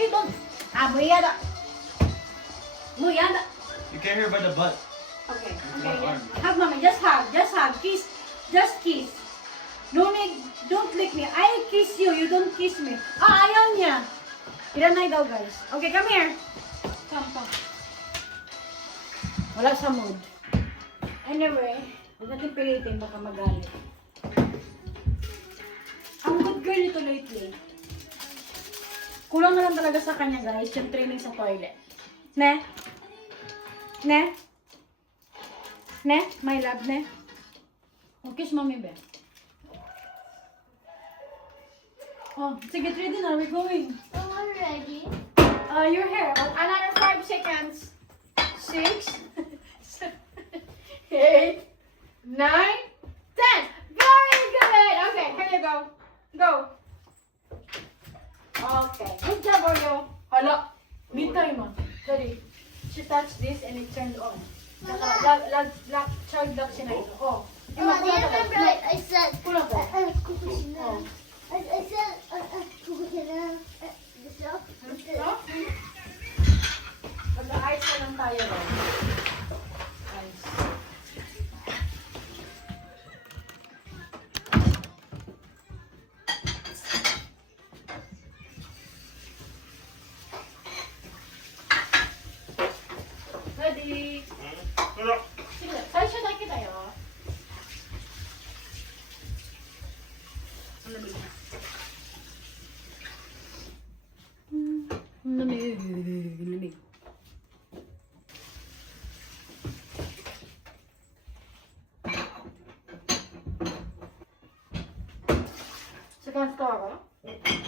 You don't. Muyada. Muyada. You get her by the butt. Okay. With Okay. one arm. Hug, mommy. Just hug. Just hug. Kiss. Just kiss. No need. Don't lick me. I kiss you. You don't kiss me. Ayaw niya. Ilanay daw, guys. Okay, come here. Come. Wala sa mood. Anyway, huwag natin pilitin. Baka magalit. Ang good girl nito lately. Kulang na lang talaga sa kanya, guys. Yung training sa toilet. Ne? Ne? Ne? My love, ne? Oh, kiss mommy, be. Oh, sige, ready na. We're going. I'm ready. Your hair. Another 5 seconds. 6, 8, 9, 10. Very good. Okay, here you go. Go. Okay. Good job, Oreo. Hala. Meantime, man. Ready. She touched this and it turned on. Child lock siya na ito. Oh. Do you remember I said, Pull up. Kukusina. I said, Kukusina. This up. No? Mag-ice na lang tayo, Ron. Ice. Ready? Sige, sa'yo siya tayo tayo. Ang lamig. Ang lamig. Second floor, okay.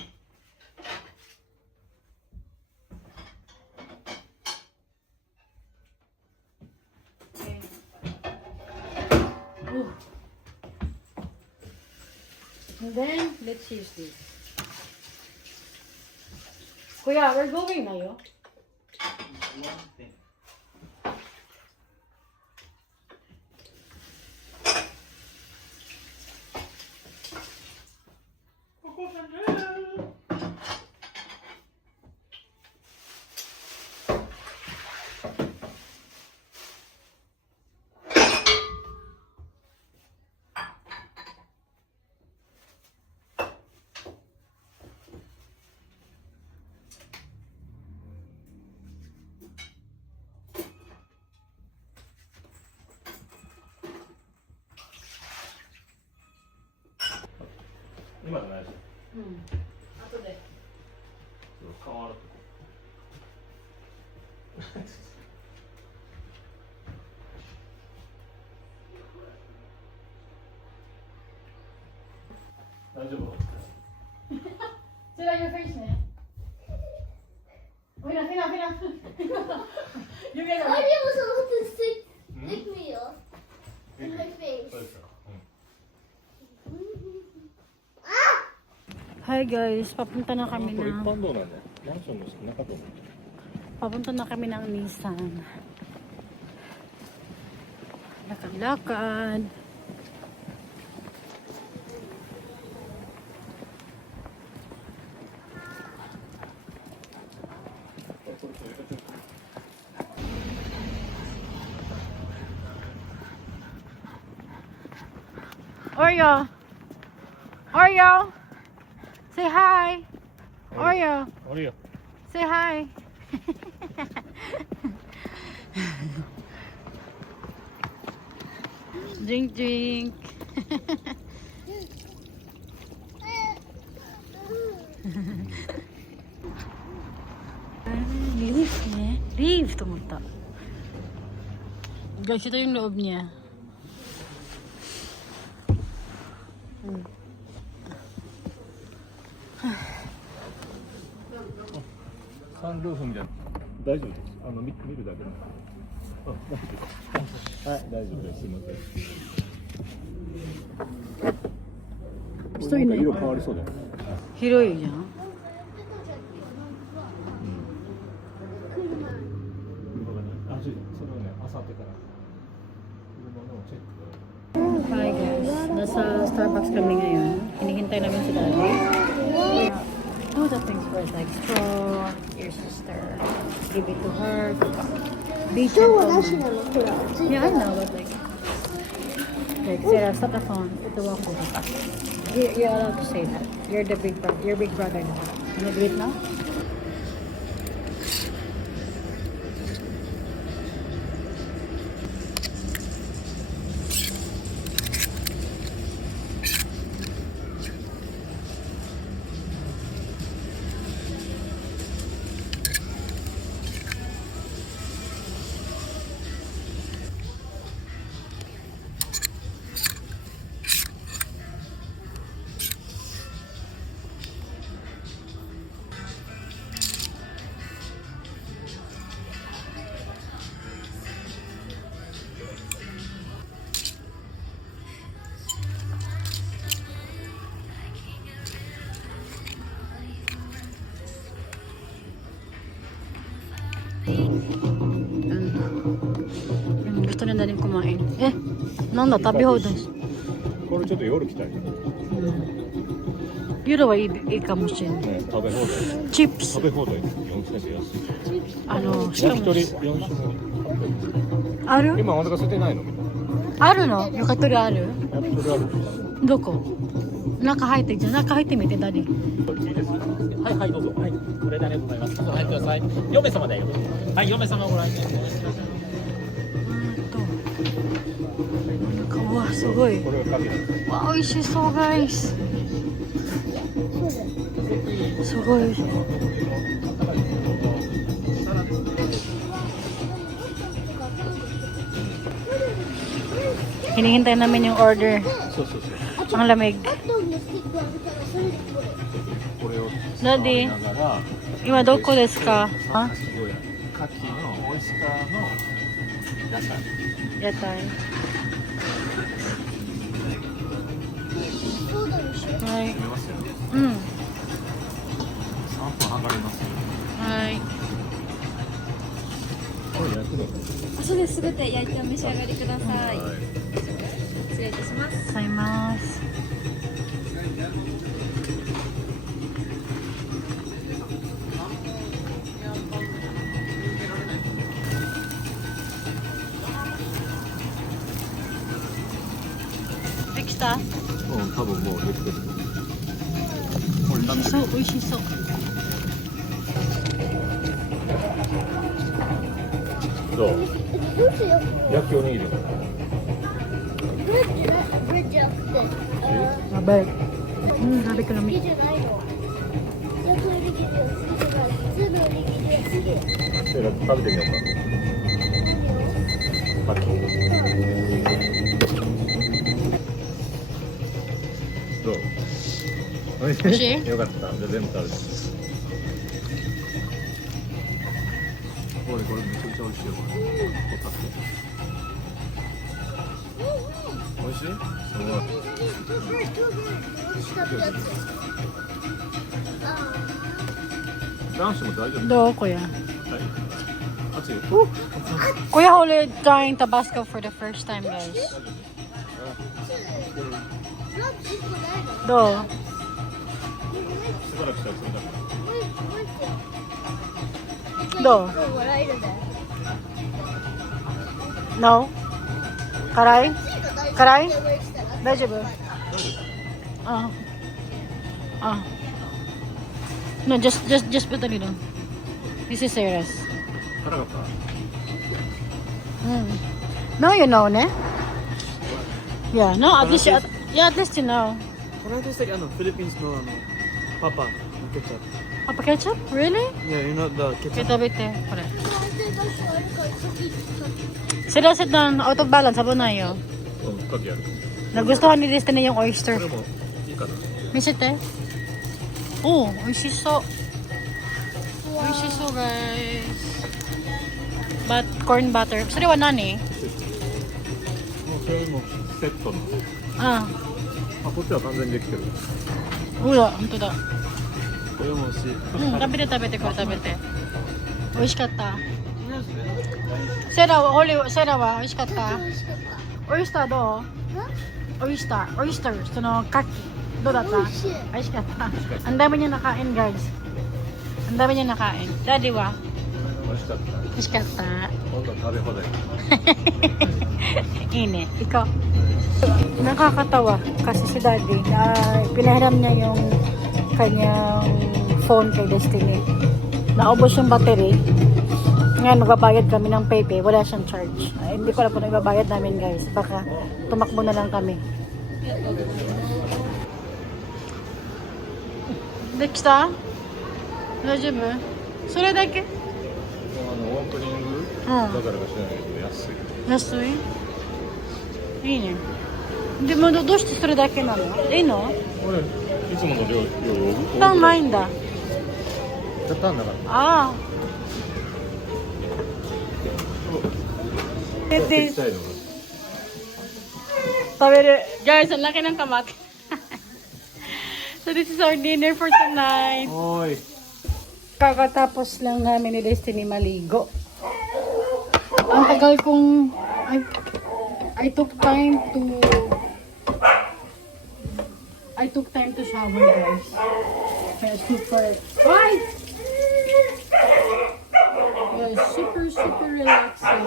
Ooh. And then, let's use this. Kuya, we're going na yo. One thing.今のないでしょ。後で。変わる。大丈夫？ Sila your face na. Uy, na. You get I it. was about to stick me off in my face. そうですよ。 Hi guys, papunta na kami これ一 ng 般道なんだよ。マンションの中と。 papunta na kami ng Nissan. Lakad-lakad. Oreo. Oreo. Say hi. Oreo. あるよ。 Say hi. Drink. Lift niya. Lift. Tumunta. Guys, ito yung loob niya.サンルーフみたいな。大丈夫です。見るだけで。あ、大丈夫です。はい、大丈夫です。すみません。人いない。色変わりそうだよ。広いじゃん。それをね、あさってから。 Hi guys, nasa Starbucks kami ngayon. Hinihintay namin si Daddy. Oh, that thing's for like straw. your sister. Give it to her. Be 今日は gentle. なしなのこれ熱い Yeah, か I ら know, but like Sarah, stop the phone. Ito ako. You're allowed to say that. You're the big brother. You're big brother now. Can you do it now? Gusto nila din kumain. Eh, nanda, tabi ho din. これちょっと夜来たいね。夜はいいかもしれない。食べ放題。チップス食べ放題4000円で安い。しかも焼き鳥4種類。ある今お腹空いてないの？あるの焼き鳥ある焼き鳥ある。どこ中入ってじゃあ中入ってみてダディいいですか？はいはいどうぞ。はい。これでありがとうございます。どうぞ入ってください。嫁様だよ。はい、嫁様ご覧になってください。うわすごいこれがカキです。わ美味しそうガイスすごい hinihintay namin yung order そうそうそう。 ang lamig あとのスティックあるからそれでこれこれをダディながら今どこですかあすごいカキのオイスターの野菜。屋台そうだでしょはい見えますよね。うん3分測れますよ。はいこれ焼くの。そうです。すべて焼いてお召し上がりください。はい。失礼いたします。ございますできたうん、多分もうできてる。これ美味しそう美味しそうどう？どうしよう焼きおにぎり。ブレッドじゃなくてやばいsabi ko 好 lang きじゃないの焼くおにぎりは好きじゃない普通のおにぎりは好きでで食べてみようか。カキ。どう？美味美味しいよかった。じゃあ全部食べて。これめちゃくちゃ美味しいよこれ。ホタテ。美味しい？すごい。美味しかったやつあ男子も大丈夫。do kuya はい。熱いよ。 kuya Huli trying Tabasco for the first time guys ランチ1個ないのどうしばらくしたらそれだから。もう一個どう笑えるね No? Karay? Karay?大丈夫ああ No, just put a little. This is Sarah's. 辛かった。Now you know, ne? Yeah, no, at least at least you know. この間したっけフィリピンズのパパのケチャッ Papa ketchup? Really? プ。Yeah, you know the ketchup. Kita bite. Kore. Sila sit down, out of balance, sabon na yun. うん、カキある。 Nagustuhan ni Destiny yung oyster. これもいいかな。見せて。おお、美味しそう。美味しそう guys. But corn butter. それは何？もうそれもセットの。ああ、こっちは完全にできてる。あ、うわ、本当だ。これも美味しい。食べて食べてこれ食べて。美味しかった。セラは美味しかった。オイスターどう？オイスター、そのカキどうだった？美味しい美味しかった。Ang dami niya nakain guys. Ang dami niya nakain. Daddy, wa? 美味しかった。 Iskata. 今度食べ放題。 Ine, ikaw. Nakakatawa kasi si Daddy, pinahiram niya yung kanyang phone kay Destiny. Naubos yung battery. Ngayon, magbabayad kami ng PayPay. Wala siyang charge. Hindi ko alam kung nagbabayad namin, guys. Baka tumakbo na lang kami. Dekita? Daijoubu? Sore dake? オープニングうんだからか知らないけど安い。安いいいね。でもどうしてそれだけなの？いいの？これいつもの量よりパンないんだ。じゃパンだから。ああ。聞きたいのが。食べる。Guys, ang laki ng kamat. So this is our dinner for tonight. おーい。 Kakatapos lang namin ni Destiny maligo. Ang tagal kong I took time to shower, guys. Kaya super super relaxing.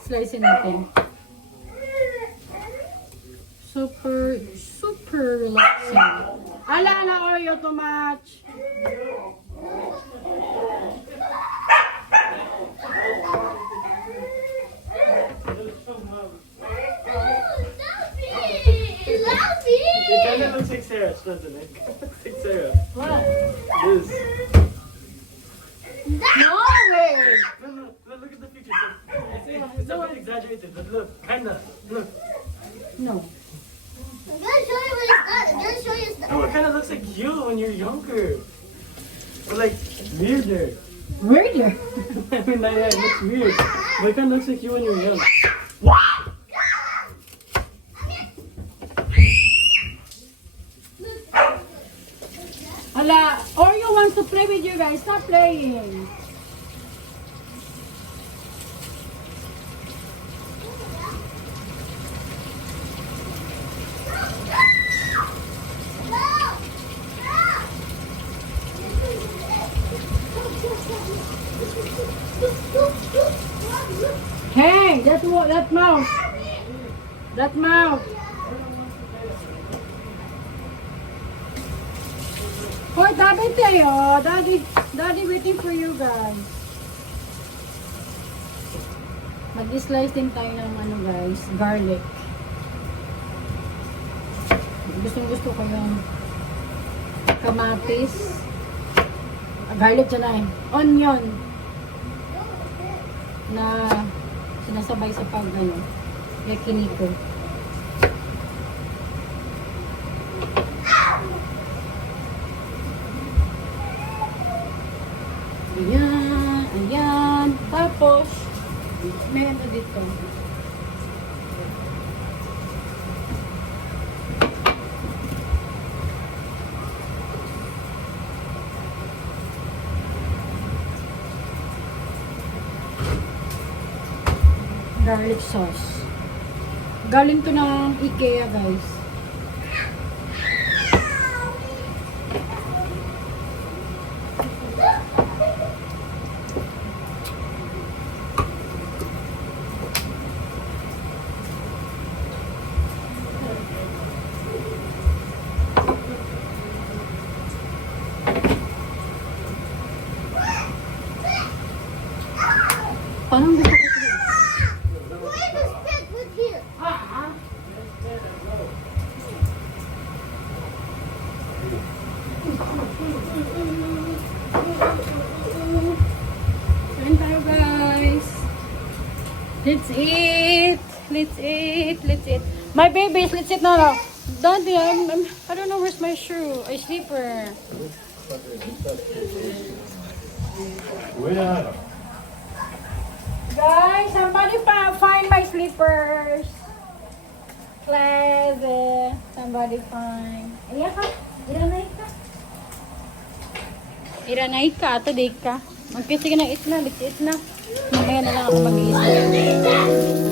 Slice natin. Super relaxing. Ala Oreo too much. It kind of looks like Sarah, doesn't it? It's like Sarah. What? This. No way. No, look at the picture. It's a bit exaggerated, but look, kinda. Look. No. I'm gonna show you what it's got. I'm gonna show you stuff. No, it kind of looks like you when you're younger. But like, weirder. Weirder. I mean, like, yeah, it looks weird. But it kind of looks like you when you're young. Ala, Oreo wants to play with you guys. Stop playing. Hey, that mouse. That mouse. Hoy, Daddy tayo. Daddy waiting for you guys. Mag-slice din tayo ng ano guys, garlic. Gusto ko yung kamatis. Garlic dyan ay. Onion. Na sinasabay sa pag ano, yakiniko. Ayan. Tapos, may ano dito. Garlic sauce. Galing to ng IKEA, guys. Parang dito ko ito. Why is this pig with here? Kain tayo, guys. Let's eat. Let's eat. Let's eat. My babies, let's eat now. Daddy, I don't know where's my shoe. A slipper. Where? Guys, somebody find my slippers. Please, somebody find. Iya ka? Iranay ka? Iranay ka, ato di ka. Magkisi ka na eat na, let's eat na. Mamaya na lang ako mag-iisip.